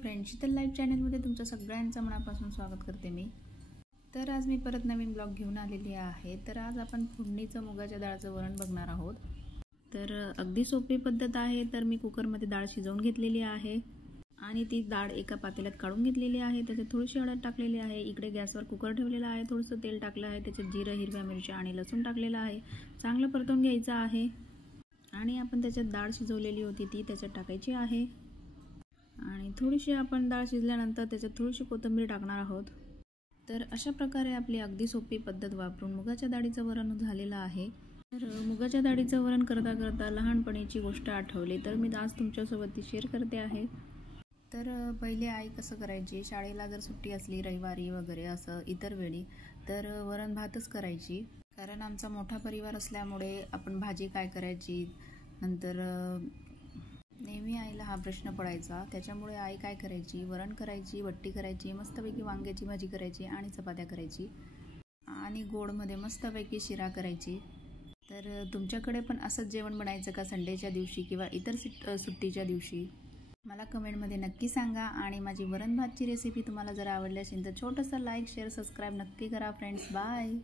Friends, Sheetal live चॅनलमध्ये तुमचं सगळ्यांचं मनापासून स्वागत करते मी। तर आज मी परत नवीन ब्लॉग घेऊन आलेली आहे। तर आज आपण फोडणीचं मुगाच्या डाळचं वरण बघणार आहोत। तर अगदी सोपी पद्धत आहे। तर मी कुकरमध्ये डाळ शिजवून घेतलेली आहे आणि ती डाळ एका पातेल्यात काढून घेतलेली आहे। त्याच्यात थोडीशी हळद टाकलेली आहे। इकडे गॅसवर कुकर ठेवलेला आहे। थोडंसं तेल टाकलं आहे। त्याच्यात जिरं, हिरव्या मिरच्या आणि लसूण टाकलेलं आहे। चांगलं परतून घ्यायचं आहे आणि आपण त्याच्यात डाळ शिजवलेली होती ती त्याच्यात टाकायची आहे आणि थोडीशी आपण डाळ शिजल्यानंतर त्याच्यात थोडीशी कोथिंबीर टाकणार आहोत। तर अशा प्रकारे आपली अगदी सोपी पद्धत वापरून मुगाच्या डाळीचं वरण झालेलं आहे। तर मुगाच्या डाळीचं वरण करता करता लहानपणीची गोष्ट आठवली तर मी आज तुमच्यासोबत ती शेअर करते आहे। तर पहिले आई कसं करायची, शाळेला जर सुट्टी असली रविवारी वगैरे असं इतर वेळी तर वरण भातच करायची। कारण आमचा मोठा परिवार असल्यामुळे आपण भाजी काय करायची नंतर नेहमी आईला हा प्रश्न पडायचा। त्याच्यामुळे आई काय करायची, वरण करायची, वट्टी करायची, मस्तपैकी वांग्याची भाजी करायची आणि चपात्या करायची आणि गोडमध्ये मस्तपैकी शिरा करायची। तर तुमच्याकडे पण असंच जेवण बनायचं का संडेच्या दिवशी किंवा इतर सुट्टीच्या दिवशी? मला कमेंटमध्ये नक्की सांगा। आणि माझी वरण भातची रेसिपी तुम्हाला जर आवडली असेल तर छोटंसं लाईक, शेअर, सबस्क्राईब नक्की करा फ्रेंड्स। बाय।